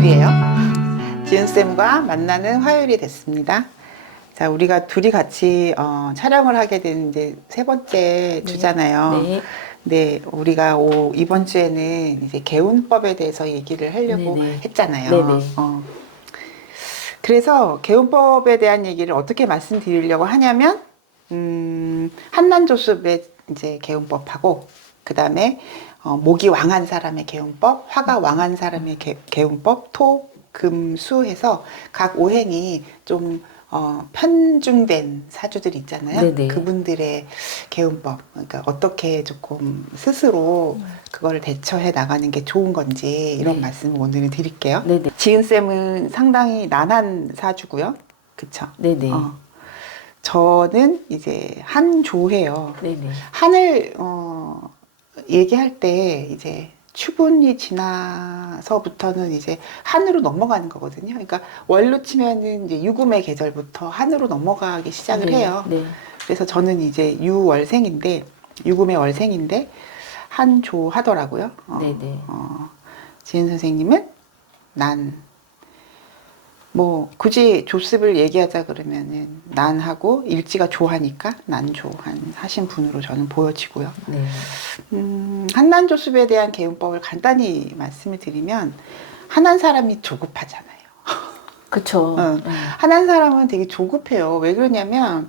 화요일이에요. 지은쌤과 만나는 화요일이 됐습니다. 자, 우리가 둘이 같이 촬영을 하게 된 이제 세 번째 주잖아요. 네. 네, 우리가 이번 주에는 이제 개운법에 대해서 얘기를 하려고 네네. 했잖아요. 네네. 그래서 개운법에 대한 얘기를 어떻게 말씀드리려고 하냐면, 한난조습의 이제 개운법하고, 그 다음에 목이 왕한 사람의 개운법, 화가 왕한 사람의 개운법, 토, 금, 수 해서 각 오행이 좀 편중된 사주들이 있잖아요. 네네. 그분들의 개운법, 그러니까 어떻게 조금 스스로 그걸 대처해 나가는 게 좋은 건지 이런 네. 말씀을 오늘은 드릴게요. 네네. 지은쌤은 상당히 난한 사주고요. 그쵸? 네네. 저는 이제 한조해요. 네네. 한을 얘기할 때 이제 추분이 지나서부터는 이제 한으로 넘어가는 거거든요. 그러니까 월로 치면은 이제 유금의 계절부터 한으로 넘어가기 시작을 네. 해요. 네. 그래서 저는 이제 유월생인데 유금의 월생인데 한조 하더라고요. 네네. 지은 선생님은 난 뭐 굳이 조습을 얘기하자 그러면은 난하고 일지가 조하니까 난조한 하신 분으로 저는 보여지고요. 네. 한난조습에 대한 개운법을 간단히 말씀을 드리면 한한 사람이 조급하잖아요. 그쵸. 한한 사람은 되게 조급해요. 왜 그러냐면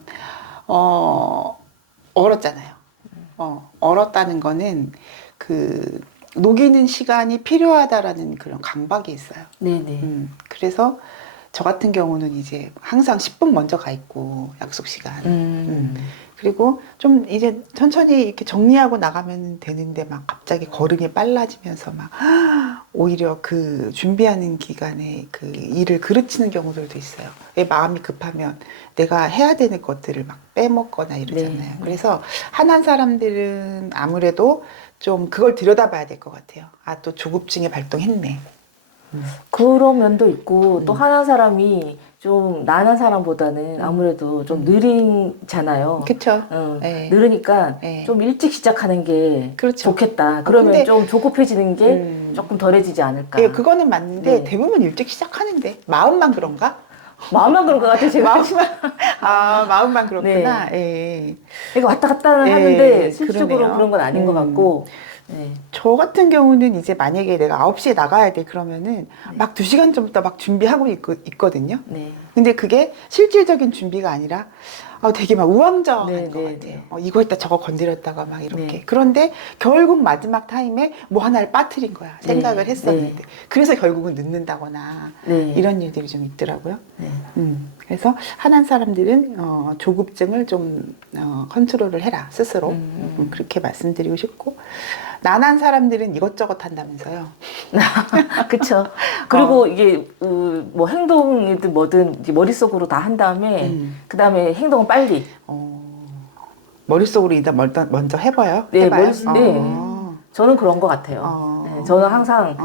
얼었잖아요. 얼었다는 거는 그 녹이는 시간이 필요하다라는 그런 강박이 있어요. 네네. 그래서 저 같은 경우는 이제 항상 10분 먼저 가 있고 약속 시간. 그리고 좀 이제 천천히 이렇게 정리하고 나가면 되는데 막 갑자기 걸음이 빨라지면서 막 오히려 그 준비하는 기간에 그 일을 그르치는 경우들도 있어요. 왜 마음이 급하면 내가 해야 되는 것들을 막 빼먹거나 이러잖아요. 네. 그래서 한한 사람들은 아무래도 좀 그걸 들여다봐야 될 것 같아요. 아, 또 조급증이 발동했네. 그런 면도 있고 또 하나 사람이 좀 나는 사람보다는 아무래도 좀 느리잖아요. 그쵸? 네. 네. 느리니까 네. 좀 일찍 시작하는 게 그렇죠. 좋겠다. 그러면 근데, 좀 조급해지는 게 조금 덜해지지 않을까. 예, 그거는 맞는데 네. 대부분 일찍 시작하는데 마음만 그런가? 마음만 그런 것 같아요. 제가. 마음만 그렇구나. 예. 이거 왔다 갔다 예, 하는데 실질적으로 그러네요. 그런 건 아닌 것 같고. 네. 저 같은 경우는 이제 만약에 내가 9시에 나가야 돼 그러면은 막 2시간 전부터 막 준비하고 있거든요. 네. 근데 그게 실질적인 준비가 아니라 되게 막 우왕좌왕한 네, 것 네, 같아요. 네. 이거 했다 저거 건드렸다가 막 이렇게. 네. 그런데 결국 마지막 타임에 뭐 하나를 빠뜨린 거야. 생각을 네, 했었는데. 네. 그래서 결국은 늦는다거나 네. 이런 일들이 좀 있더라고요. 네. 그래서 한한 사람들은 조급증을 좀 컨트롤을 해라 스스로. 그렇게 말씀드리고 싶고, 난한 사람들은 이것저것 한다면서요. 그쵸. 그리고 이게 뭐 행동이든 뭐든 이제 머릿속으로 다 한 다음에 그 다음에 행동은 빨리. 머릿속으로 일단 먼저 해봐요. 네, 해봐요. 네. 저는 그런 것 같아요. 네, 저는 항상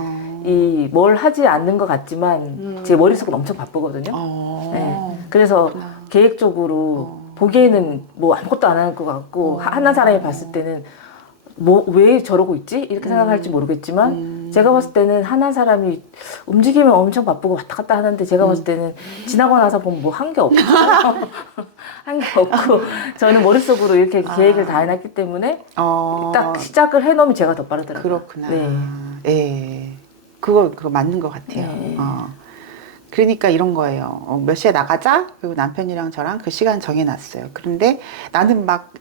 이 뭘 하지 않는 것 같지만 제 머릿속은 엄청 바쁘거든요. 네. 그래서 계획적으로 보기에는 뭐 아무것도 안 할 것 같고 하는 사람이 봤을 때는 뭐 왜 저러고 있지? 이렇게 생각할지 모르겠지만 제가 봤을 때는 하는 사람이 움직이면 엄청 바쁘고 왔다 갔다 하는데 제가 봤을 때는 지나고 나서 보면 뭐 한 게 없고 한 게 없고 저는 머릿속으로 이렇게 계획을 다 해놨기 때문에 딱 시작을 해놓으면 제가 더 빠르더라고요. 그렇구나. 네. 예. 그거 맞는 것 같아요. 네. 그러니까 이런 거예요. 몇 시에 나가자? 그리고 남편이랑 저랑 그 시간 정해놨어요. 그런데 나는 막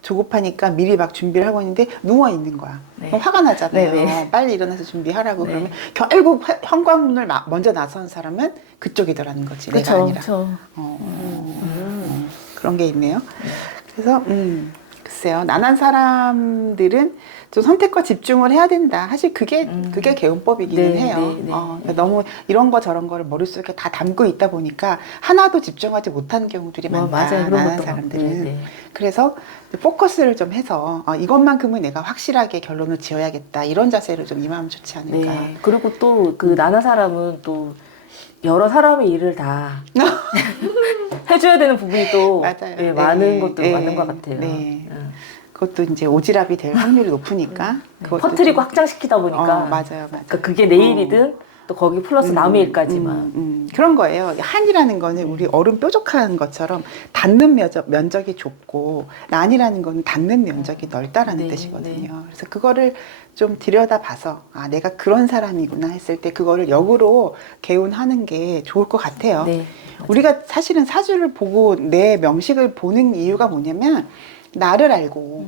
조급하니까 미리 막 준비를 하고 있는데 누워있는 거야. 네. 그럼 화가 나잖아요. 네네. 빨리 일어나서 준비하라고. 네. 그러면 결국 현관문을 먼저 나선 사람은 그쪽이더라는 거지. 내가 그쵸, 아니라. 그쵸. 그런 게 있네요. 그래서 글쎄요. 난한 사람들은 좀 선택과 집중을 해야 된다. 사실 그게 개운법이기는 네, 해요. 네, 네. 그러니까 너무 이런 거 저런 거를 머릿속에 다 담고 있다 보니까 하나도 집중하지 못하는 경우들이 많다. 맞아요. 그런 난한 것도 사람들은. 같고. 네. 그래서 포커스를 좀 해서 이것만큼은 내가 확실하게 결론을 지어야겠다. 이런 자세로 좀 임하면 좋지 않을까. 네. 그리고 또 그 나나 사람은 또 여러 사람의 일을 다 해줘야 되는 부분이 또 맞아요. 네, 많은 것도 네. 많은 것 같아요. 네. 그것도 이제 오지랖이 될 확률이 높으니까. 그것도 퍼뜨리고 좀- 확장시키다 보니까 맞아요. 그러니까 그게 내일이든 또 거기 플러스 남의 일까지만. 그런 거예요. 한이라는 거는 우리 얼음 뾰족한 것처럼 닿는 면적이 좁고 난이라는 거는 닿는 면적이 넓다라는 네, 뜻이거든요. 그래서 그거를 좀 들여다봐서 아 내가 그런 사람이구나 했을 때 그거를 역으로 개운하는 게 좋을 것 같아요. 네, 우리가 사실은 사주를 보고 내 명식을 보는 이유가 뭐냐면 나를 알고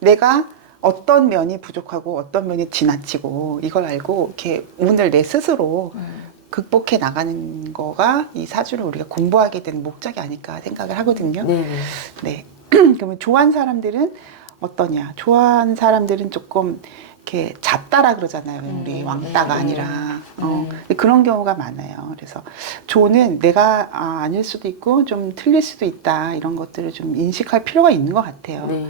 내가 어떤 면이 부족하고 어떤 면이 지나치고 이걸 알고 이렇게 오늘 내 스스로 극복해 나가는 거가 이 사주를 우리가 공부하게 된 목적이 아닐까 생각을 하거든요. 네. 네. 그러면 좋아하는 사람들은 어떠냐? 좋아하는 사람들은 조금 이렇게 잣다라 그러잖아요. 우리 왕따가 아니라 근데 그런 경우가 많아요. 그래서 조는 내가 아닐 수도 있고 좀 틀릴 수도 있다 이런 것들을 좀 인식할 필요가 있는 것 같아요. 네.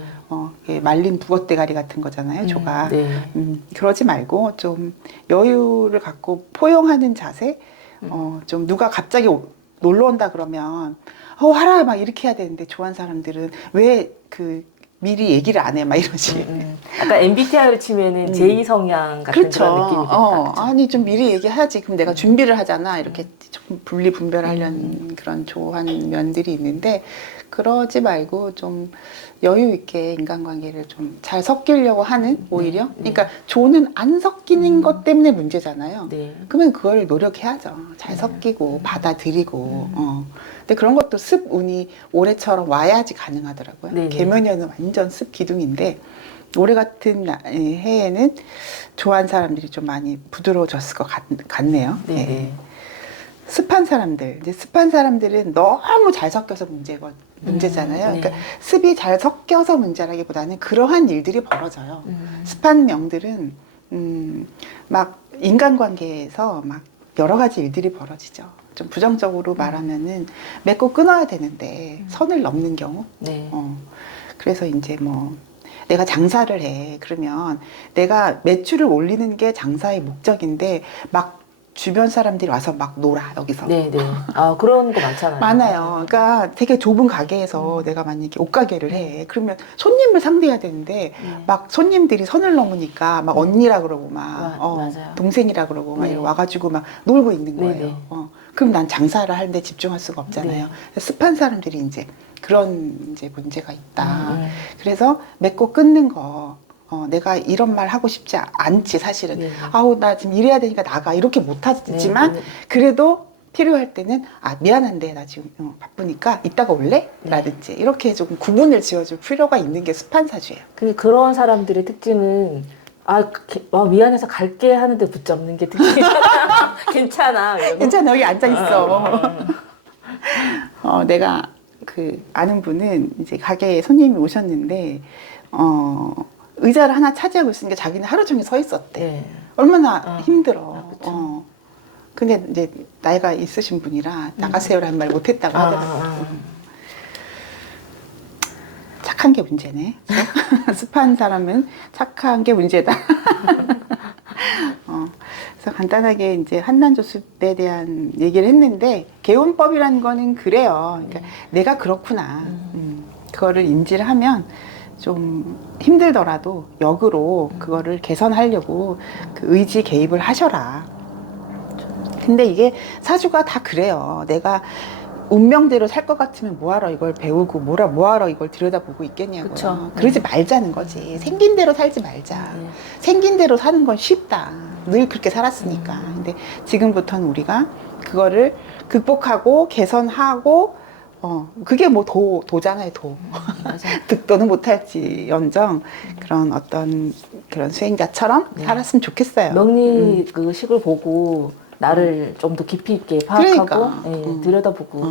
이게 말린 북엇대가리 같은 거잖아요. 조가 네. 그러지 말고 좀 여유를 갖고 포용하는 자세. 좀 누가 갑자기 놀러 온다 그러면 하라 막 이렇게 해야 되는데 좋아하는 사람들은 왜 미리 얘기를 안 해 막 이러지. 약간 MBTI로 치면은 제2 성향 같은 그렇죠. 그런 느낌이 겠다. 아니 좀 미리 얘기해야지. 그럼 내가 준비를 하잖아. 이렇게 좀 분리분별하려는 그런 좋아하는 면들이 있는데 그러지 말고 좀 여유 있게 인간관계를 좀 잘 섞이려고 하는 오히려. 그러니까 조는 안 섞이는 것 때문에 문제잖아요. 네. 그러면 그걸 노력해야죠. 잘 섞이고 받아들이고. 근데 그런 것도 습운이 올해처럼 와야지 가능하더라고요. 네네. 개묘년은 완전 습 기둥인데 올해 같은 해에는 좋아하는 사람들이 좀 많이 부드러워졌을 것 같네요. 네네. 네. 습한 사람들, 이제 습한 사람들은 너무 잘 섞여서 문제잖아요. 네. 그러니까 습이 잘 섞여서 문제라기보다는 그러한 일들이 벌어져요. 습한 명들은 막 인간관계에서 막 여러 가지 일들이 벌어지죠. 좀 부정적으로 말하면은 맺고 끊어야 되는데 선을 넘는 경우. 네. 그래서 이제 뭐 내가 장사를 해. 그러면 내가 매출을 올리는 게 장사의 목적인데 막 주변 사람들이 와서 막 놀아 여기서. 네네. 그런 거 많잖아요. 많아요. 그러니까 되게 좁은 가게에서 내가 만약에 옷가게를 해. 그러면 손님을 상대해야 되는데 막 손님들이 선을 넘으니까 막 언니라 그러고 막 맞아요. 동생이라 그러고 막 네. 이러고 와가지고 막 놀고 있는 거예요. 네네. 그럼 난 장사를 하는데 집중할 수가 없잖아요. 네. 습한 사람들이 이제 그런 이제 문제가 있다. 그래서 맺고 끊는 거. 내가 이런 말 하고 싶지 않지 사실은. 네. 아우 나 지금 일해야 되니까 나가 이렇게 못하지만 네. 그래도 필요할 때는 미안한데 나 지금 바쁘니까 이따가 올래? 라든지 이렇게 조금 구분을 지어줄 필요가 있는 게 습한 사주예요. 근데 그런 사람들의 특징은 미안해서 갈게 하는데 붙잡는 게 특징이야. 괜찮아. 이러고. 괜찮아 여기 앉아 있어. 내가 아는 분은 이제 가게에 손님이 오셨는데 의자를 하나 차지하고 있으니까 자기는 하루 종일 서 있었대. 네. 얼마나 힘들어. 그쵸. 근데 이제 나이가 있으신 분이라 나가세요라는 말 못했다고 하더라고요. 착한 게 문제네. 습한 사람은 착한 게 문제다. 그래서 간단하게 이제 한난조습에 대한 얘기를 했는데 개운법이라는 거는 그래요. 그러니까 내가 그렇구나. 그거를 인지를 하면 좀 힘들더라도 역으로 그거를 개선하려고 그 의지 개입을 하셔라. 근데 이게 사주가 다 그래요. 내가 운명대로 살 것 같으면 뭐하러 이걸 배우고 뭐하러 이걸 들여다보고 있겠냐고요. 그쵸. 그러지 말자는 거지. 생긴 대로 살지 말자. 생긴 대로 사는 건 쉽다. 늘 그렇게 살았으니까. 근데 지금부터는 우리가 그거를 극복하고 개선하고 그게 뭐 도잖아요, 도. 득도는 못할지 연정 그런 어떤 그런 수행자처럼 살았으면 좋겠어요. 명리 그 식을 보고 나를 좀 더 깊이 있게 파악하고 그러니까. 들여다보고.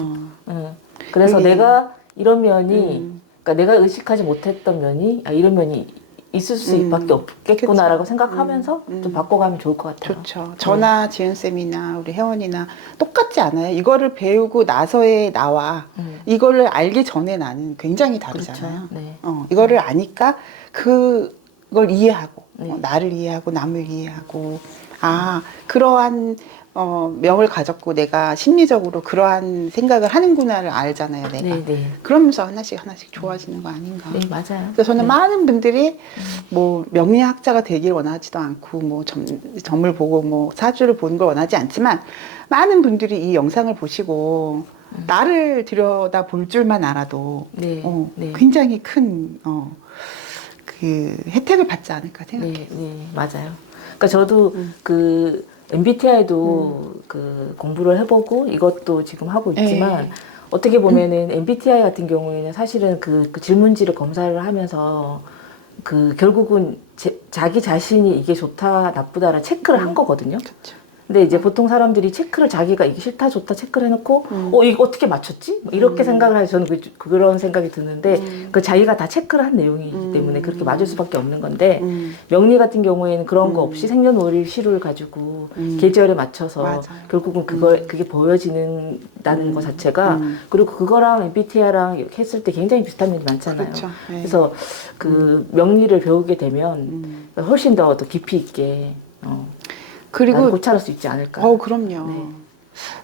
그래서 내가 이런 면이, 그러니까 내가 의식하지 못했던 면이 이런 면이 있을 수밖에 없겠구나라고 생각하면서 좀 바꿔가면 좋을 것 같아요. 좋죠. 저나 지은쌤이나 우리 혜원이나 똑같지 않아요? 이거를 배우고 나서의 나와 이거를 알기 전에 나는 굉장히 다르잖아요. 그렇죠. 네. 이거를 아니까 그걸 이해하고 나를 이해하고 남을 이해하고 그러한 명을 가졌고 내가 심리적으로 그러한 생각을 하는구나를 알잖아요, 내가. 네. 그러면서 하나씩 좋아지는 거 아닌가. 네, 맞아요. 그래서 저는 네. 많은 분들이 뭐 명리학자가 되길 원하지도 않고 뭐 점을 보고 뭐 사주를 보는 걸 원하지 않지만 많은 분들이 이 영상을 보시고 나를 들여다 볼 줄만 알아도 네. 네. 굉장히 큰 그 혜택을 받지 않을까 생각해요. 네, 맞아요. 그러니까 저도 그 MBTI도 그 공부를 해보고 이것도 지금 하고 있지만 어떻게 보면은 MBTI 같은 경우에는 사실은 그 질문지를 검사를 하면서 그 결국은 자기 자신이 이게 좋다 나쁘다를 체크를 한 거거든요. 그렇죠. 근데 이제 보통 사람들이 체크를 자기가 이게 싫다 좋다 체크를 해놓고 이거 어떻게 맞췄지? 뭐 이렇게 생각을 해서 저는 그런 생각이 드는데 그 자기가 다 체크를 한 내용이기 때문에 그렇게 맞을 수밖에 없는 건데 명리 같은 경우에는 그런 거 없이 생년월일시를 가지고 계절에 맞춰서 맞아요. 결국은 그게 보여지는다는 것 자체가 그리고 그거랑 MBTI랑 이렇게 했을 때 굉장히 비슷한 면이 많잖아요. 그렇죠. 네. 그래서 그 명리를 배우게 되면 훨씬 더 깊이 있게 그리고 고찰할 수 있지 않을까. 그럼요. 네.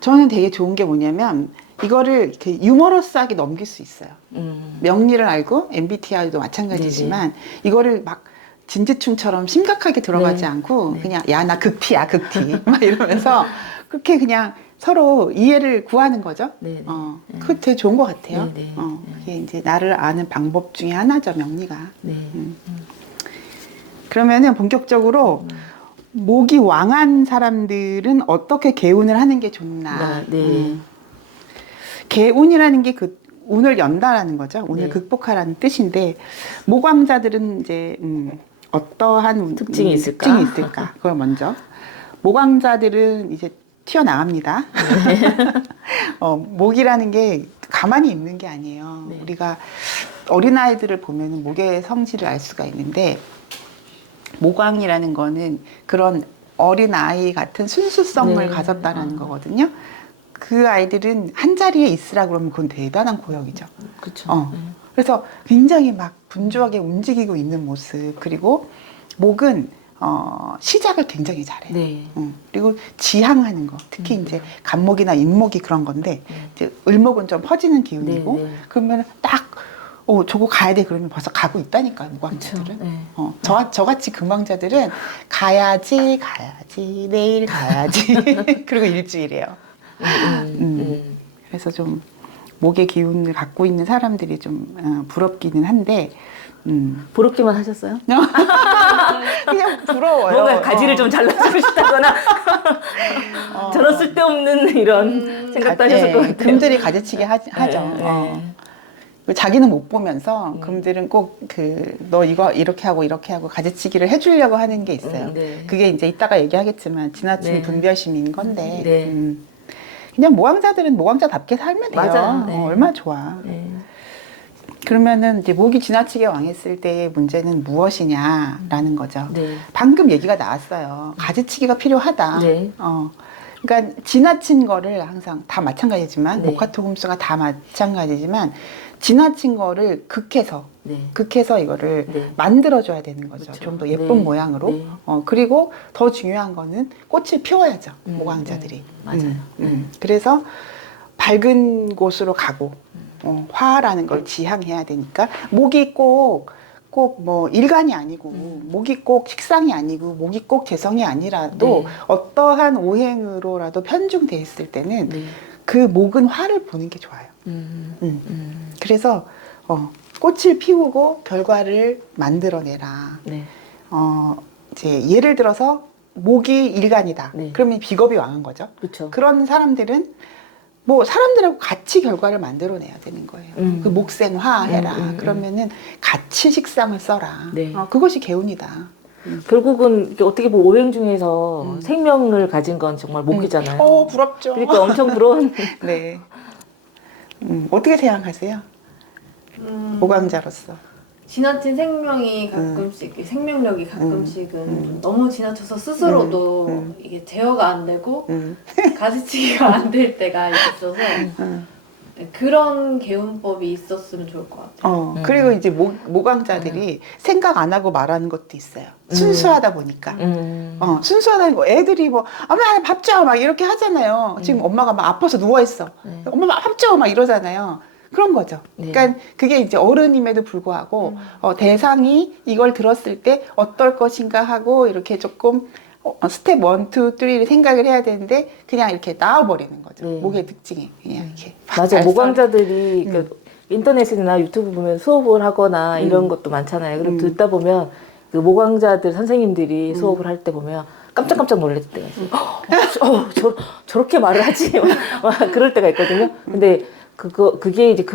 저는 되게 좋은 게 뭐냐면 이거를 이렇게 유머러스하게 넘길 수 있어요. 명리를 알고 MBTI도 마찬가지지만 이거를 막 진지충처럼 심각하게 들어가지 네. 않고 네. 그냥 야 나 극티야 극티 막 이러면서 그렇게 그냥 서로 이해를 구하는 거죠. 네, 네. 그거 되게 좋은 것 같아요. 네, 네. 그게 이제 나를 아는 방법 중에 하나죠, 명리가. 네. 그러면은 본격적으로 목이 왕한 사람들은 어떻게 개운을 하는 게 좋나. 네. 개운이라는 게 그 운을 연다라는 거죠. 운을 네. 극복하라는 뜻인데 목왕자들은 이제 어떠한 특징이 있을까? 그걸 먼저. 목왕자들은 이제 튀어나갑니다. 목이라는 게 가만히 있는 게 아니에요. 네. 우리가 어린아이들을 보면 목의 성질을 알 수가 있는데 목왕이라는 거는 그런 어린아이 같은 순수성을 네. 가졌다라는 거거든요. 그 아이들은 한 자리에 있으라 그러면 그건 대단한 고역이죠. 그렇죠. 그래서 굉장히 막 분주하게 움직이고 있는 모습. 그리고 목은 시작을 굉장히 잘해요. 네. 그리고 지향하는 거. 특히 이제 간목이나 인목이 그런 건데 이제 을목은 좀 퍼지는 기운이고 네. 그러면 딱 저거 가야 돼 그러면 벌써 가고 있다니까요. 무광자들은. 네. 저같이 금왕자들은 가야지 내일 가야지 그리고 일주일이에요. 그래서 좀 목의 기운을 갖고 있는 사람들이 좀 부럽기는 한데 부럽기만 하셨어요? 그냥 부러워요. 뭔가 가지를 좀 잘라주고 싶다거나 저런 쓸데없는 이런 생각도 하셨을 것 같아요. 금들이 가지치기 하죠. 자기는 못 보면서 금들은 꼭 너 이거 이렇게 하고 가지치기를 해주려고 하는 게 있어요. 네. 그게 이제 이따가 얘기하겠지만 지나친 네. 분별심인 건데 네. 그냥 모왕자들은 모왕자답게 살면 돼요. 맞아요. 네. 얼마나 좋아. 네. 그러면은 이제 목이 지나치게 왕했을 때의 문제는 무엇이냐라는 거죠. 네. 방금 얘기가 나왔어요. 가지치기가 필요하다. 네. 그러니까 지나친 거를 항상 다 마찬가지지만 네. 목화토금수가 다 마찬가지지만 지나친 거를 극해서 이거를 네. 만들어줘야 되는 거죠. 그렇죠. 좀 더 예쁜 네. 모양으로. 네. 그리고 더 중요한 거는 꽃을 피워야죠. 모광자들이. 맞아요. 그래서 밝은 곳으로 가고 화라는 걸 지향해야 되니까 목이 꼭 뭐 일간이 아니고 목이 꼭 식상이 아니고 목이 꼭 재성이 아니라도 네. 어떠한 오행으로라도 편중돼 있을 때는 그 목은 화를 보는 게 좋아요. 그래서 꽃을 피우고 결과를 만들어내라. 네. 이제 예를 들어서 목이 일간이다. 네. 그러면 비겁이 왕한 거죠. 그렇죠. 그런 사람들은 뭐 사람들하고 같이 결과를 만들어내야 되는 거예요. 그 목생화 해라. 그러면은 같이 식상을 써라. 네. 그것이 개운이다. 결국은 이게 어떻게 보면 오행 중에서 생명을 가진 건 정말 목이잖아요. 부럽죠. 그러니까 엄청 부러운. 네. 어떻게 생각하세요? 모광자로서. 지나친 생명이 가끔씩 생명력이 가끔씩은 좀 너무 지나쳐서 스스로도 이게 제어가 안 되고 가지치기가 안 될 때가 있어서 그런 개운법이 있었으면 좋을 것 같아요. 그리고 이제 모강자들이 생각 안 하고 말하는 것도 있어요. 순수하다 보니까. 순수하다는 거 애들이 뭐 엄마 밥 줘 막 이렇게 하잖아요. 지금 엄마가 막 아파서 누워 있어. 엄마 밥 줘 막 이러잖아요. 그런 거죠. 네. 그러니까 그게 이제 어른임에도 불구하고 대상이 이걸 들었을 때 어떨 것인가 하고 이렇게 조금 스텝 1, 2, 3를 생각을 해야 되는데 그냥 이렇게 나와버리는 거죠. 네. 목의 특징이 그냥 이렇게 맞아. 모강자들이 그 인터넷이나 유튜브 보면 수업을 하거나 이런 것도 많잖아요. 그럼 듣다 보면 그 모강자들 선생님들이 수업을 할 때 보면 깜짝깜짝 놀랄 때가 있어요. 저렇게 말을 하지? 막 그럴 때가 있거든요. 근데 그게 이제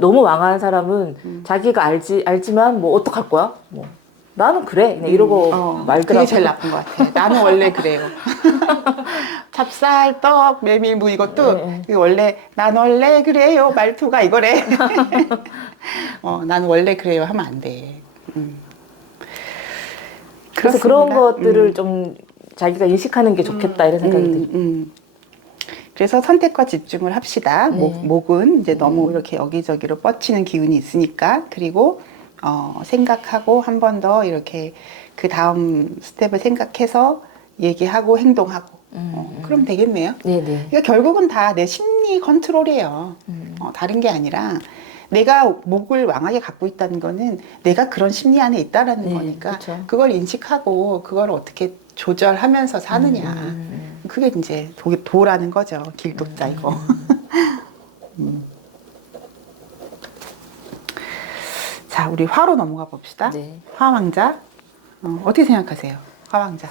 너무 망한 사람은 자기가 알지만 뭐 어떡할 거야? 뭐 나는 그래. 그냥 이러고 말더라고. 그게 제일 나쁜 것 같아. 나는 원래 그래요. 찹쌀, 떡, 메밀, 무 이것도 그게 원래 난 원래 그래요 말투가 이거래. 난 원래 그래요 하면 안 돼. 그래서 그런 것들을 좀 자기가 인식하는 게 좋겠다 이런 생각이 들어요. 그래서 선택과 집중을 합시다. 네. 목은 이제 너무 이렇게 여기저기로 뻗치는 기운이 있으니까. 그리고 생각하고 한 번 더 이렇게 그 다음 스텝을 생각해서 얘기하고 행동하고 그럼 되겠네요. 네네. 그러니까 결국은 다 내 심리 컨트롤이에요. 다른 게 아니라 내가 목을 왕하게 갖고 있다는 거는 내가 그런 심리 안에 있다라는 네, 거니까 그쵸. 그걸 인식하고 그걸 어떻게 조절하면서 사느냐. 그게 이제 도라는 거죠. 길도자 이거. 자, 우리 화로 넘어가 봅시다. 네. 화왕자. 어떻게 생각하세요? 화왕자.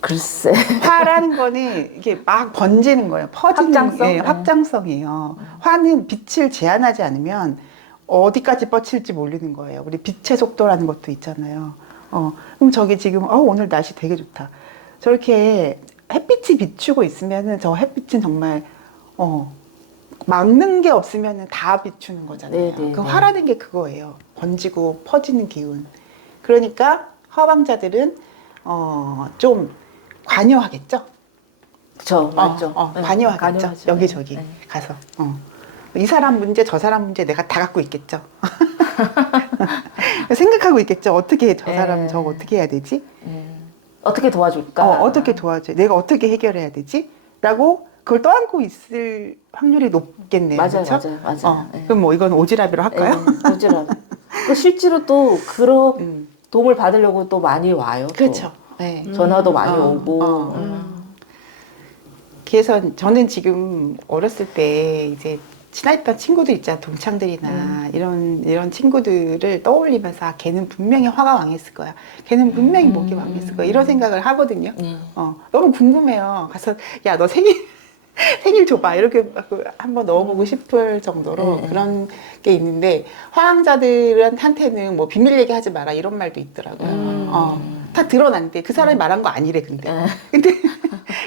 글쎄. 화라는 거는 이게 막 번지는 거예요. 퍼지는 확장성? 예, 확장성이에요. 화는 빛을 제한하지 않으면 어디까지 뻗칠지 모르는 거예요. 우리 빛의 속도라는 것도 있잖아요. 그럼 저기 지금 오늘 날씨 되게 좋다. 저렇게 햇빛이 비추고 있으면은 저 햇빛은 정말 막는 게 없으면은 다 비추는 거잖아요. 네네, 그 네. 화라는 게 그거예요. 번지고 퍼지는 기운. 그러니까 화왕자들은 좀 관여하겠죠. 그쵸, 맞죠. 네, 관여하겠죠. 관여하죠. 여기저기 네. 가서. 이 사람 문제, 저 사람 문제 내가 다 갖고 있겠죠. 생각하고 있겠죠. 어떻게 저 사람 네. 저거 어떻게 해야 되지? 어떻게 도와줄까? 어떻게 도와줘? 내가 어떻게 해결해야 되지? 라고 그걸 떠안고 있을 확률이 높겠네요. 맞아요, 그렇죠? 맞아요. 네. 그럼 뭐 이건 오지랖이로 할까요? 오지랖. 실제로 또 그런 도움을 받으려고 또 많이 와요. 또. 그렇죠. 네. 전화도 많이 오고. 그래서 저는 지금 어렸을 때 이제 친했던 친구들 있잖아, 동창들이나 이런 친구들을 떠올리면서 걔는 분명히 화가 왕했을 거야. 걔는 분명히 목이 왕했을 거야. 이런 생각을 하거든요. 너무 궁금해요. 가서 야, 너 생일 줘봐. 이렇게 한번 넣어보고 싶을 정도로 그런 게 있는데 화왕자들한테는 뭐 비밀 얘기하지 마라 이런 말도 있더라고요. 다 드러난대. 그 사람이 말한 거 아니래 근데. 근데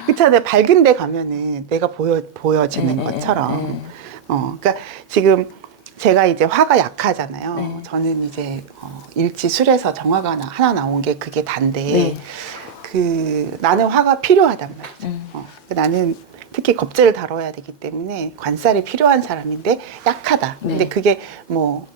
그렇잖아요. 밝은 데 가면은 내가 보여지는 것처럼. 그러니까 지금 제가 이제 화가 약하잖아요. 네. 저는 이제 일지술에서 정화가 하나 나온 게 그게 단데 네. 나는 화가 필요하단 말이죠. 나는 특히 겁재를 다뤄야 되기 때문에 관살이 필요한 사람인데 약하다. 네. 근데 그게 뭐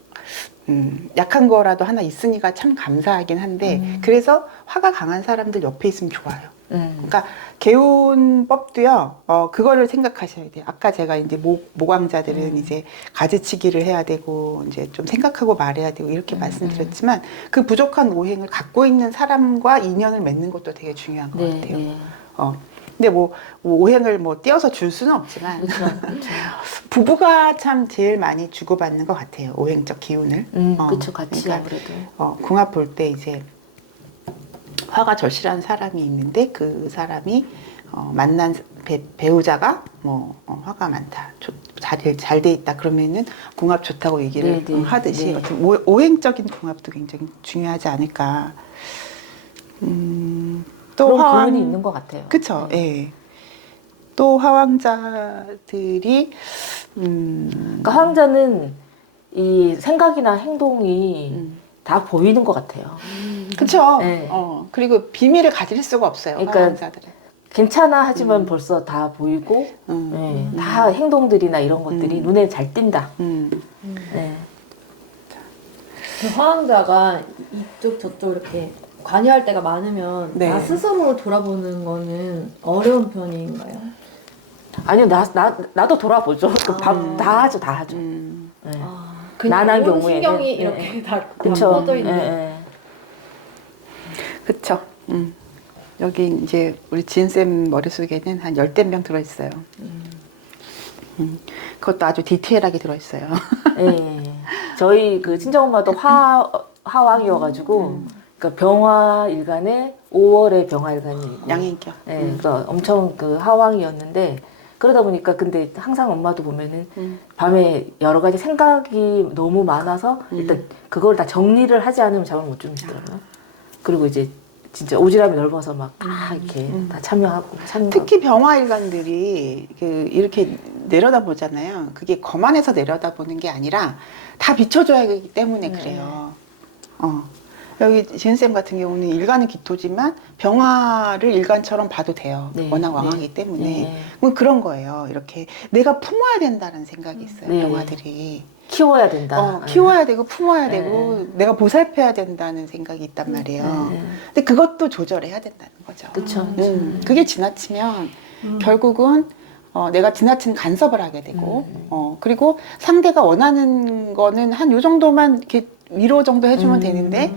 약한 거라도 하나 있으니까 참 감사하긴 한데 그래서 화가 강한 사람들 옆에 있으면 좋아요. 그러니까 개운법도요. 그거를 생각하셔야 돼요. 아까 제가 이제 모광자들은 이제 가지치기를 해야 되고 이제 좀 생각하고 말해야 되고 이렇게 말씀드렸지만 그 부족한 오행을 갖고 있는 사람과 인연을 맺는 것도 되게 중요한 것 같아요. 네. 근데 뭐 오행을 뭐 띄어서 줄 수는 없지만 그렇죠. 부부가 참 제일 많이 주고받는 것 같아요. 오행적 기운을. 그렇죠. 같이 그러니까, 아무래도. 궁합 볼 때 이제 화가 절실한 사람이 있는데 그 사람이 만난 배우자가 뭐 화가 많다, 잘 돼 있다 그러면은 궁합 좋다고 얘기를 네, 네, 하듯이 네. 어떤 오행적인 궁합도 굉장히 중요하지 않을까. 또 그런 화왕 기운이 있는 것 같아요. 그쵸. 네. 예. 또 화왕자들이 그러니까 화왕자는 이 생각이나 행동이 다 보이는 것 같아요. 그쵸. 네. 그리고 비밀을 가질 수가 없어요. 그러니까 화왕자들은. 괜찮아 하지만 벌써 다 보이고 다 행동들이나 이런 것들이 눈에 잘 띈다. 네. 그 화왕자가 이쪽 저쪽 이렇게 관여할 때가 많으면 네. 나 스스로 돌아보는 거는 어려운 편인가요? 아니요, 나도 돌아보죠. 다 하죠, 다 하죠. 네. 그냥 난한 온 경우에는 신경이 이렇게 다 그쵸. 퍼져 있는. 네. 그쵸. 여기 이제 우리 지은쌤 머릿속에는 한 10대 명 들어있어요. 그것도 아주 디테일하게 들어있어요. 네. 저희 그 친정엄마도 화왕이어가지고, 그러니까 병화일간에 5월에 병화일간이 있고, 양인격. 네, 그래서 엄청 그 화왕이었는데, 그러다 보니까 근데 항상 엄마도 보면은 밤에 여러 가지 생각이 너무 많아서 일단 그걸 다 정리를 하지 않으면 잠을 못 주무시더라고요. 그리고 이제 진짜 오지랖이 넓어서 막 다 이렇게 다 참여하고. 특히 병화일관들이 이렇게 내려다보잖아요. 그게 거만해서 내려다보는 게 아니라 다 비춰줘야 하기 때문에 그래요. 여기 지은쌤 같은 경우는 일간은 기토지만 병화를 일간처럼 봐도 돼요. 네, 워낙 왕하기 때문에. 네. 뭐 그런 거예요. 이렇게 내가 품어야 된다는 생각이 있어요. 네. 병화들이. 키워야 된다. 키워야 되고 품어야 네. 되고 내가 보살펴야 된다는 생각이 있단 말이에요. 근데 그것도 조절해야 된다는 거죠. 그쵸. 그게 지나치면 결국은 내가 지나친 간섭을 하게 되고 그리고 상대가 원하는 거는 한 요 정도만 이렇게 위로 정도 해주면 되는데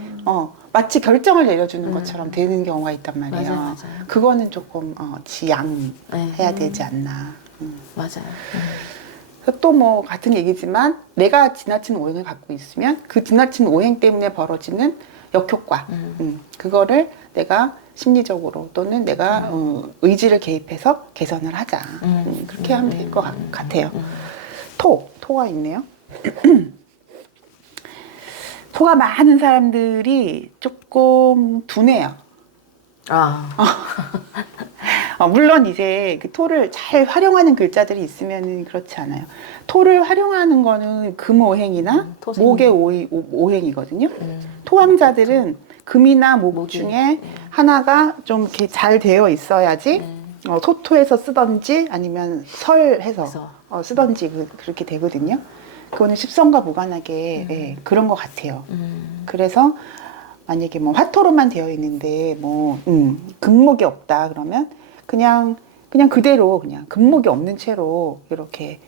마치 결정을 내려주는 것처럼 되는 경우가 있단 말이에요. 맞아요. 그거는 조금 지양해야 되지 않나. 맞아요. 또 뭐 같은 얘기지만 내가 지나친 오행을 갖고 있으면 그 지나친 오행 때문에 벌어지는 역효과 그거를 내가 심리적으로 또는 내가 의지를 개입해서 개선을 하자. 그렇게 하면 될 것 같아요. 토가 있네요. 토가 많은 사람들이 조금 둔해요. 물론 이제 그 토를 잘 활용하는 글자들이 있으면 그렇지 않아요. 토를 활용하는 거는 금오행이나 목의 오행이거든요. 토왕자들은 금이나 목 중에 하나가 좀 이렇게 잘 되어 있어야지 소토해서 쓰던지 아니면 설해서 쓰던지 그렇게 되거든요. 그거는 십성과 무관하게 그런 것 같아요. 그래서 만약에 뭐 화토로만 되어 있는데 뭐 금목이 없다 그러면 그냥 그대로 그냥 금목이 없는 채로 이렇게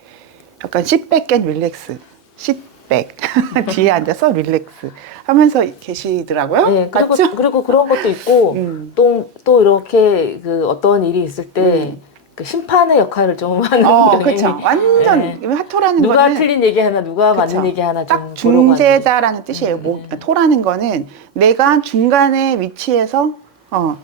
약간 sit-back and relax, sit-back 뒤에 앉아서 릴렉스 하면서 계시더라고요. 네, 맞죠? 그리고 그런 것도 있고 또 이렇게 그 어떤 일이 있을 때 그 심판의 역할을 좀 하는 경향이. 그렇죠. 완전 화토라는 누가 거는 틀린 얘기 하나, 누가 그쵸. 맞는 얘기 하나 딱 좀 보려고 하는 중재자라는 뜻이에요. 토라는 거는 내가 중간에 위치해서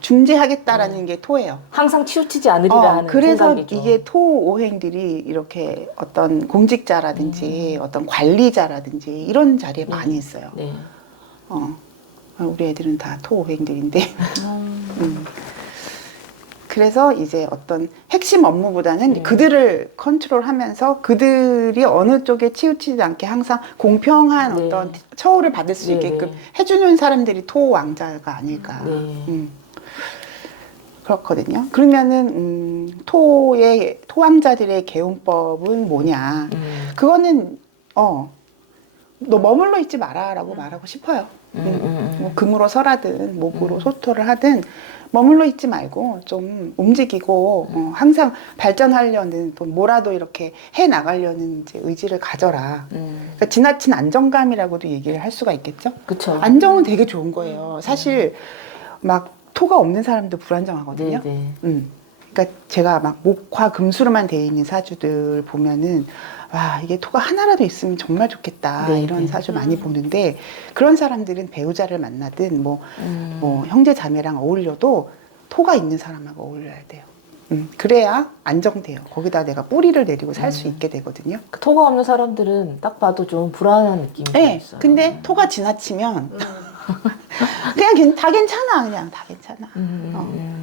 중재하겠다라는 게 토예요. 항상 치우치지 않으리라 하는 그래서 생각이죠. 이게 토 오행들이 이렇게 어떤 공직자라든지 어떤 관리자라든지 이런 자리에 많이 있어요. 네. 우리 애들은 다 토 오행들인데 그래서 이제 어떤 핵심 업무보다는 그들을 컨트롤하면서 그들이 어느 쪽에 치우치지 않게 항상 공평한 어떤 처우를 받을 수 있게끔 해주는 사람들이 토 왕자가 아닐까. 그렇거든요. 그러면은 토왕자들의 개운법은 뭐냐? 그거는 너 머물러 있지 마라라고 말하고 싶어요. 뭐 금으로 설하든 목으로 소토를 하든 머물러 있지 말고 좀 움직이고 항상 발전하려는 또 뭐라도 이렇게 해 나가려는 이제 의지를 가져라. 그러니까 지나친 안정감이라고도 얘기를 할 수가 있겠죠. 그쵸. 안정은 되게 좋은 거예요. 사실 막 토가 없는 사람도 불안정하거든요. 그러니까 제가 막 목화 금수로만 되어 있는 사주들 보면은 와 이게 토가 하나라도 있으면 정말 좋겠다 이런 사주 많이 보는데 그런 사람들은 배우자를 만나든 뭐 형제 자매랑 어울려도 토가 있는 사람하고 어울려야 돼요. 그래야 안정돼요. 거기다 내가 뿌리를 내리고 살 수 있게 되거든요. 그 토가 없는 사람들은 딱 봐도 좀 불안한 느낌이 네, 있어요. 근데 토가 지나치면 그냥 다 괜찮아. 그냥 다 괜찮아.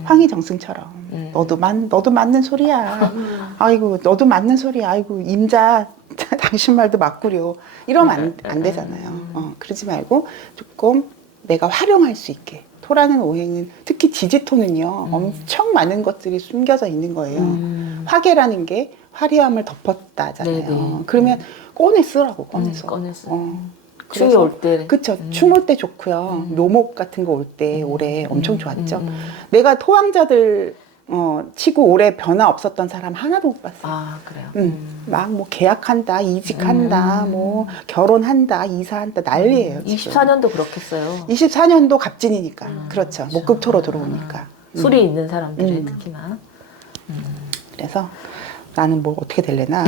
황희정승처럼 너도 맞는 소리야. 아이고 너도 맞는 소리야. 아이고 임자 당신 말도 맞구려. 이러면 안 되잖아요. 그러지 말고 조금 내가 활용할 수 있게 토라는 오행은 특히 지지토는요 엄청 많은 것들이 숨겨져 있는 거예요. 화계라는 게 화려함을 덮었다잖아요. 네네. 그러면 꺼내 쓰라고 꺼내서. 꺼내서. 그래서 춤이 올 때. 그쵸. 춤 올 때 좋고요. 묘목 같은 거 올 때 올해 엄청 좋았죠. 내가 토왕자들 치고 올해 변화 없었던 사람 하나도 못 봤어요. 아, 그래요? 막 뭐 계약한다, 이직한다, 뭐 결혼한다, 이사한다 난리예요. 24년도 그렇겠어요. 24년도 갑진이니까. 그렇죠. 그렇죠. 목급토로 들어오니까. 술이 있는 사람들은 특히나. 그래서 나는 뭐 어떻게 될래나.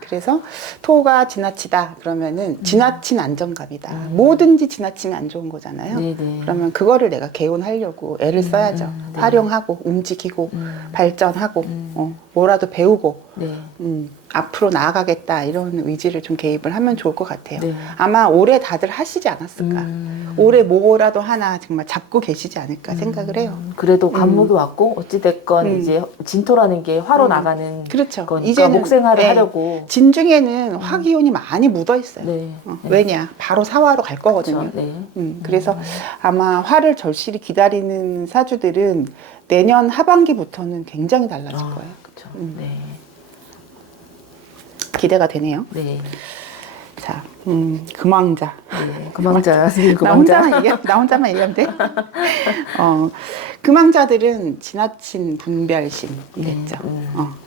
그래서 토가 지나치다 그러면은 지나친 안정감이다. 뭐든지 지나치면 안 좋은 거잖아요. 네네. 그러면 그거를 내가 개운하려고 애를 써야죠. 네. 활용하고 움직이고 발전하고 뭐라도 배우고 네. 앞으로 나아가겠다 이런 의지를 좀 개입을 하면 좋을 것 같아요. 네. 아마 올해 다들 하시지 않았을까. 올해 뭐라도 하나 정말 잡고 계시지 않을까 생각을 해요. 그래도 관목이 왔고 어찌됐건 이제 진토라는 게 화로 나가는 그렇죠. 거니까 이제는 목생활을 네. 하려고. 진중에는 화기운이 많이 묻어 있어요. 네. 왜냐? 바로 사화로 갈 거거든요. 그렇죠. 네. 그래서 아마 화를 절실히 기다리는 사주들은 내년 하반기부터는 굉장히 달라질 거예요. 그렇죠. 네. 기대가 되네요. 네. 자, 금왕자. 네. 금왕자. 나 혼자만 얘기하면 돼? 금왕자들은 지나친 분별심이겠죠.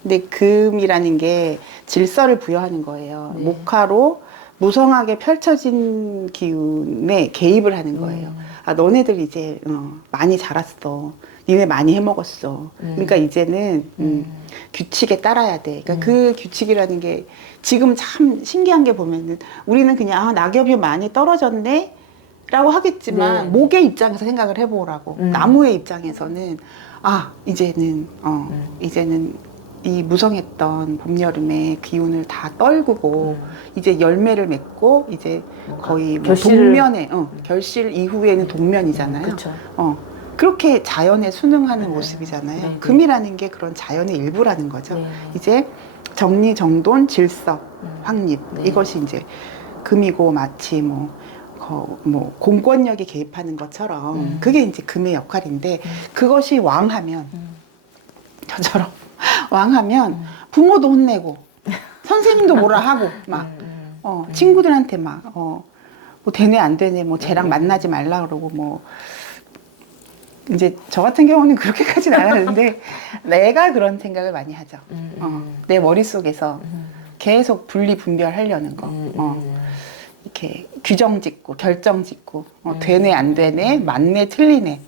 근데 금이라는 게 질서를 부여하는 거예요. 네. 목화로 무성하게 펼쳐진 기운에 개입을 하는 거예요. 아, 너네들 이제 많이 자랐어. 니네 많이 해먹었어. 그러니까 이제는 규칙에 따라야 돼. 그러니까 그 규칙이라는 게 지금 참 신기한 게 보면은 우리는 그냥 아, 낙엽이 많이 떨어졌네 라고 하겠지만 네. 목의 입장에서 생각을 해보라고. 나무의 입장에서는 아 이제는 이제는 이 무성했던 봄 여름의 기운을 다 떨구고 이제 열매를 맺고 이제 거의 뭐 동면에 결실 이후에는 동면이잖아요. 그렇죠. 그렇게 자연에 순응하는 모습이잖아요. 네. 금이라는 게 그런 자연의 일부라는 거죠. 네. 이제 정리정돈, 질서, 확립 네. 이것이 이제 금이고 마치 뭐 공권력이 개입하는 것처럼 그게 이제 금의 역할인데 그것이 왕하면 저처럼 왕하면 부모도 혼내고 선생님도 뭐라 하고 막 친구들한테 막 뭐 되네 안 되네 뭐 쟤랑 만나지 말라 그러고 뭐 이제 저 같은 경우는 그렇게까지는 안 하는데 내가 그런 생각을 많이 하죠. 내 머릿속에서 계속 분리분별하려는 거. 이렇게 규정 짓고 결정 짓고 되네 안 되네 맞네 틀리네.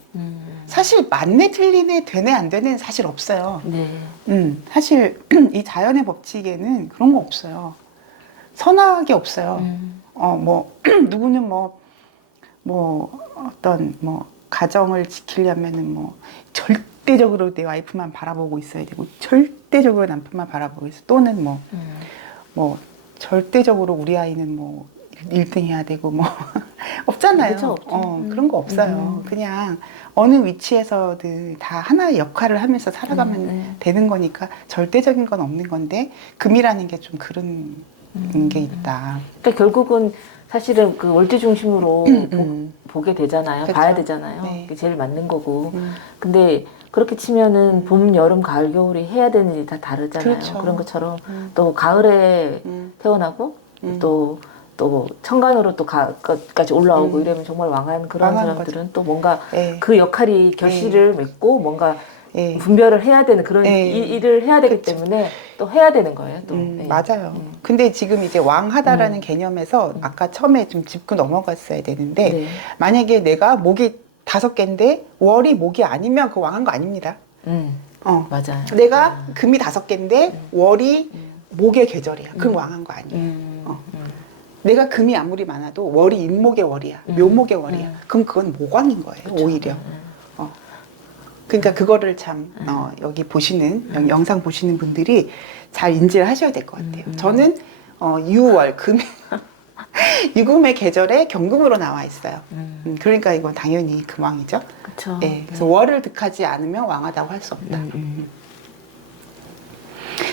사실 맞네 틀리네 되네 안 되네는 사실 없어요. 네. 사실 이 자연의 법칙에는 그런 거 없어요. 선악이 없어요. 뭐 누구는 뭐 어떤 뭐 가정을 지키려면은 뭐 절대적으로 내 와이프만 바라보고 있어야 되고 절대적으로 남편만 바라보고 있어 또는 뭐 절대적으로 우리 아이는 뭐 1등 해야 되고 뭐 없잖아요. 그쵸, 없죠. 그런 거 없어요. 그냥 어느 위치에서든 다 하나의 역할을 하면서 살아가면 되는 거니까 절대적인 건 없는 건데 금이라는 게 좀 그런 게 있다. 그러니까 결국은 사실은 그 월지 중심으로 보게 되잖아요. 그쵸. 봐야 되잖아요. 네. 그게 제일 맞는 거고. 근데 그렇게 치면은 봄, 여름, 가을, 겨울이 해야 되는 일이 다 다르잖아요. 그렇죠. 그런 것처럼 또 가을에 태어나고 또 천간으로 또 가까지 올라오고 이러면 정말 왕한 그런 왕한 사람들은 거죠. 또 뭔가 네. 그 역할이 결실을 맺고 뭔가 예. 분별을 해야 되는 그런 예. 일을 해야 되기 때문에 또 해야 되는 거예요. 또. 예. 맞아요. 근데 지금 이제 왕하다라는 개념에서 아까 처음에 좀 짚고 넘어갔어야 되는데 네. 만약에 내가 목이 5개인데 월이 목이 아니면 그 왕한 거 아닙니다. 맞아요. 내가 금이 5개인데 월이 목의 계절이야. 그럼 왕한 거 아니에요. 내가 금이 아무리 많아도 월이 인목의 월이야. 묘목의 월이야. 그럼 그건 목왕인 거예요. 그쵸. 오히려. 그러니까 그거를 참 여기 보시는 영상 보시는 분들이 잘 인지를 하셔야 될 것 같아요. 저는 6월 금 유금의 계절에 경금으로 나와 있어요. 그러니까 이건 당연히 금왕이죠. 그렇죠. 네, 그래서 월을 득하지 않으면 왕하다고 할 수 없다.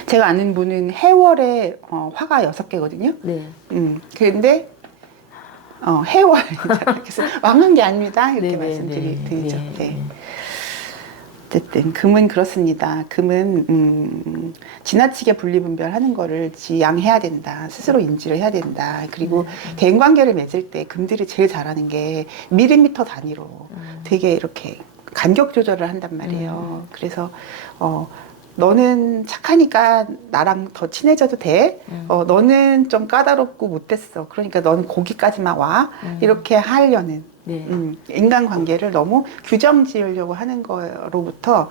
제가 아는 분은 해월에 화가 6개거든요. 네. 그런데 해월. 그래서 왕한 게 아닙니다. 이렇게 네, 말씀드리죠. 네, 네. 어쨌든 금은 그렇습니다. 금은 지나치게 분리분별하는 거를 지양해야 된다. 스스로 인지를 해야 된다. 그리고 대인관계를 맺을 때 금들이 제일 잘하는 게 밀리미터 단위로 되게 이렇게 간격 조절을 한단 말이에요. 그래서 너는 착하니까 나랑 더 친해져도 돼. 너는 좀 까다롭고 못됐어. 그러니까 너는 거기까지만 와. 이렇게 하려는. 네. 인간관계를 너무 규정 지으려고 하는 거로부터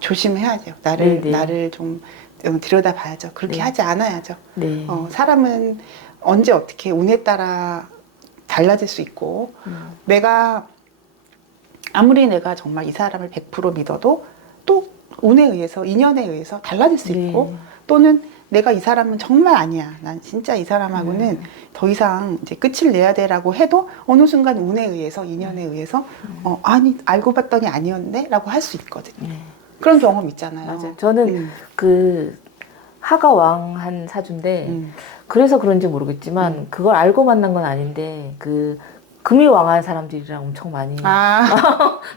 조심해야 돼요. 나를 좀 들여다봐야죠. 그렇게 네. 하지 않아야죠. 네. 사람은 언제 어떻게 운에 따라 달라질 수 있고 아무리 내가 정말 이 사람을 100% 믿어도 또 운에 의해서 인연에 의해서 달라질 수 있고 또는 내가 이 사람은 정말 아니야. 난 진짜 이 사람하고는 더 이상 이제 끝을 내야 돼라고 해도 어느 순간 운에 의해서 인연에 의해서 아니 알고 봤더니 아니었네 라고 할 수 있거든요. 그런 경험 있잖아요. 맞아요. 저는 그 하가 왕한 사주인데 그래서 그런지 모르겠지만 그걸 알고 만난 건 아닌데 그 금이 왕한 사람들이랑 엄청 많이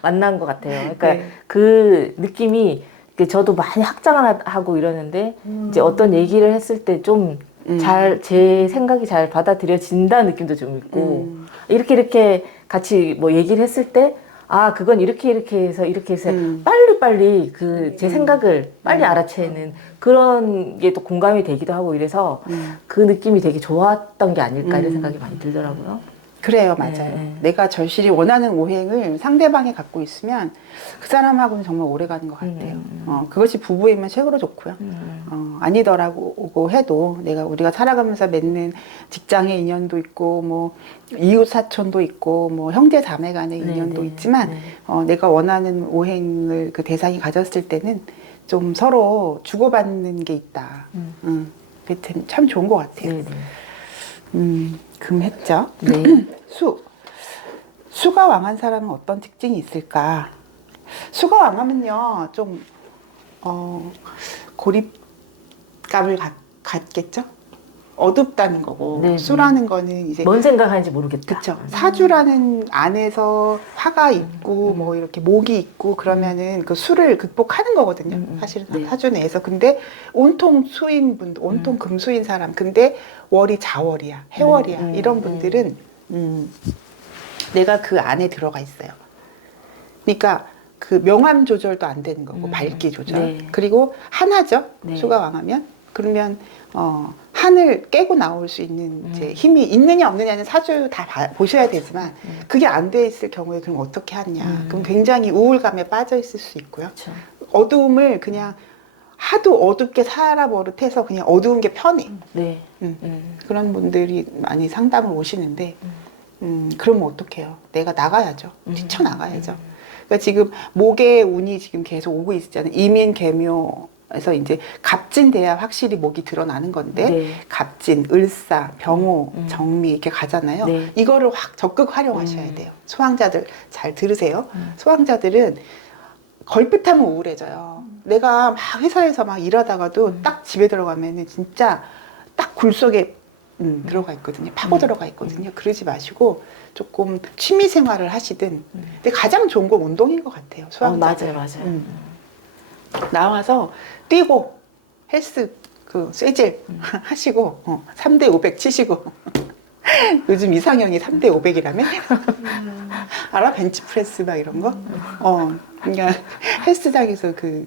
만난 것 같아요. 그러니까 네. 그 느낌이 저도 많이 학장을 하고 이러는데 이제 어떤 얘기를 했을 때 좀 제 생각이 잘 받아들여진다는 느낌도 좀 있고 이렇게 같이 뭐 얘기를 했을 때 그건 이렇게 해서 빨리 제 생각을 빨리 알아채는 그런 게 또 공감이 되기도 하고 이래서 그 느낌이 되게 좋았던 게 아닐까 이런 생각이 많이 들더라고요. 그래요, 맞아요. 내가 절실히 원하는 오행을 상대방이 갖고 있으면 그 사람하고는 정말 오래 가는 것 같아요. 그것이 부부이면 최고로 좋고요. 아니더라고 해도 우리가 살아가면서 맺는 직장의 인연도 있고, 뭐, 이웃 사촌도 있고, 뭐, 형제 자매 간의 인연도 있지만, 내가 원하는 오행을 그 대상이 가졌을 때는 좀 서로 주고받는 게 있다. 그게 참 좋은 것 같아요. 금 했죠. 네. 수가 왕한 사람은 어떤 특징이 있을까? 수가 왕하면요, 좀 고립감을 갖겠죠. 어둡다는 거고 수라는 거는 이제 뭔 생각하는지 모르겠다. 그렇죠. 사주라는 안에서 화가 있고 뭐 이렇게 목이 있고 그러면은 그 수를 극복하는 거거든요. 사실은 사주 내에서. 근데 온통 수인 분들, 온통 금수인 사람. 근데 월이 자월이야, 해월이야. 이런 분들은 내가 그 안에 들어가 있어요. 그러니까 그 명암 조절도 안 되는 거고 밝기 조절. 그리고 하나죠. 수가 왕하면. 그러면 한을 깨고 나올 수 있는 이제 힘이 있느냐 없느냐는 사주 다 보셔야 되지만 그게 안 돼 있을 경우에 그럼 어떻게 하냐. 그럼 굉장히 우울감에 빠져 있을 수 있고요. 그쵸. 어두움을 그냥 하도 어둡게 살아버릇해서 그냥 어두운 게 편해. 그런 분들이 많이 상담을 오시는데 그러면 어떡해요? 내가 나가야죠. 뛰쳐나가야죠. 그러니까 지금 목의 운이 지금 계속 오고 있잖아요. 이민, 계묘에서 이제 갑진돼야 확실히 목이 드러나는 건데 갑진, 을사, 병호, 정미 이렇게 가잖아요. 이거를 확 적극 활용하셔야 돼요. 소황자들 잘 들으세요. 소황자들은 걸핏하면 우울해져요. 내가 막 회사에서 막 일하다가도 딱 집에 들어가면은 진짜 딱 굴 속에 들어가 있거든요. 파고 들어가 있거든요. 그러지 마시고 조금 취미 생활을 하시든. 근데 가장 좋은 건 운동인 것 같아요. 수학자. 맞아요. 나와서 뛰고 헬스 그 쇠질 하시고 3대 500 치시고 요즘 이상형이 3대 500이라며? 알아? 벤치프레스 막 이런 거? 그러니까 헬스장에서 그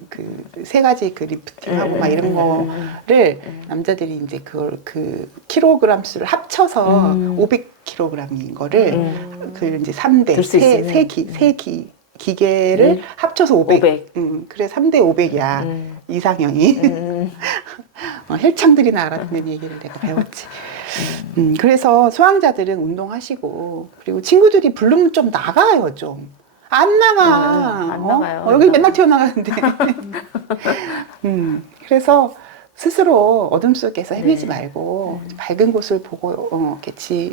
세 가지 그 리프팅하고 막 이런 거를 남자들이 이제 그걸 그 킬로그램 수를 합쳐서 500kg인 거를 그 이제 3대 세 기계를 합쳐서 500. 그래 3대 500이야. 이상형이. 헬창들이나 알아듣는 얘기를 내가 배웠지. 그래서 소황자들은 운동하시고 그리고 친구들이 부르면 좀 나가요 좀. 안 나가. 안 나가요. 여기 맨날 튀어나가는데. 그래서 스스로 어둠 속에서 헤매지 네. 말고 밝은 곳을 보고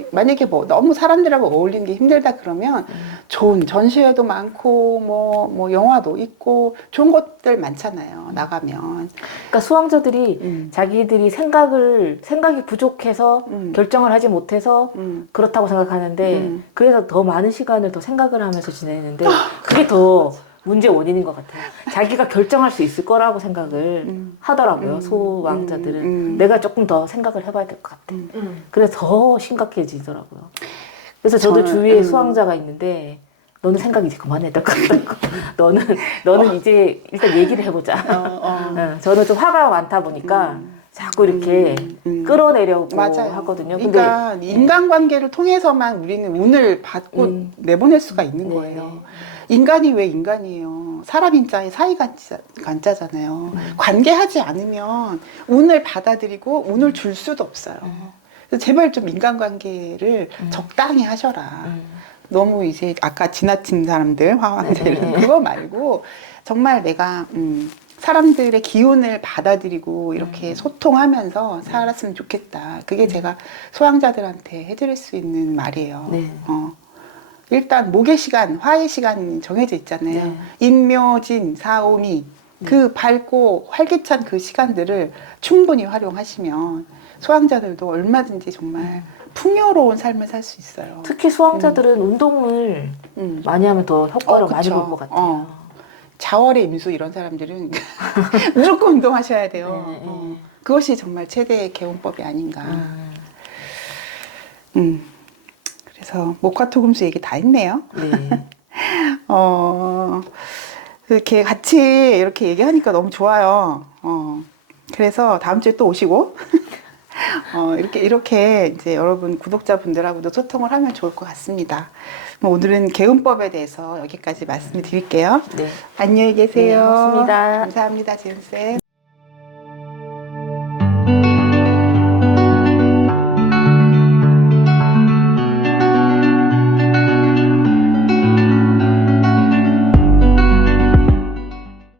만약에 뭐 너무 사람들하고 어울리는 게 힘들다 그러면 좋은 전시회도 많고 뭐 영화도 있고 좋은 것들 많잖아요. 나가면. 그러니까 수강자들이 자기들이 생각이 부족해서 결정을 하지 못해서 그렇다고 생각하는데 그래서 더 많은 시간을 더 생각을 하면서 지내는데 그게 더 문제의 원인인 것 같아요. 자기가 결정할 수 있을 거라고 생각을 하더라고요. 소왕자들은. 내가 조금 더 생각을 해봐야 될 것 같아. 그래서 더 심각해지더라고요. 그래서 저도 주위에 수왕자가 있는데 너는 생각 이제 그만해야 될 것 같다고. 너는 이제 일단 얘기를 해보자. 저는 좀 화가 많다 보니까 자꾸 이렇게 끌어내려고 맞아요. 하거든요. 그러니까 근데 인간관계를 통해서만 우리는 운을 받고 내보낼 수가 있는 네, 거예요. 네. 인간이 왜 인간이에요? 사람 인자의 사이간자잖아요. 관계하지 않으면 운을 받아들이고 운을 줄 수도 없어요. 그래서 제발 좀 인간관계를 적당히 하셔라. 너무 이제 아까 지나친 사람들, 화왕들 그거 말고 정말 내가 사람들의 기운을 받아들이고 이렇게 소통하면서 살았으면 좋겠다. 그게 제가 소양자들한테 해드릴 수 있는 말이에요. 네. 일단 목의 시간, 화의 시간이 정해져 있잖아요. 네. 인묘진, 사오미 그 밝고 활기찬 그 시간들을 충분히 활용하시면 소양자들도 얼마든지 정말 풍요로운 삶을 살 수 있어요. 특히 수강자들은 운동을 많이 하면 더 효과를 많이 그쵸. 볼 것 같아요. 자월의 임수 이런 사람들은 무조건 운동하셔야 돼요. 네. 그것이 정말 최대의 개운법이 아닌가. 그래서 목화토금수 얘기 다 했네요. 네. 이렇게 같이 이렇게 얘기하니까 너무 좋아요. 그래서 다음 주에 또 오시고 이렇게 이제 여러분 구독자분들하고도 소통을 하면 좋을 것 같습니다. 오늘은 개운법에 대해서 여기까지 말씀을 드릴게요. 네. 안녕히 계세요. 네, 고맙습니다. 감사합니다, 지은쌤.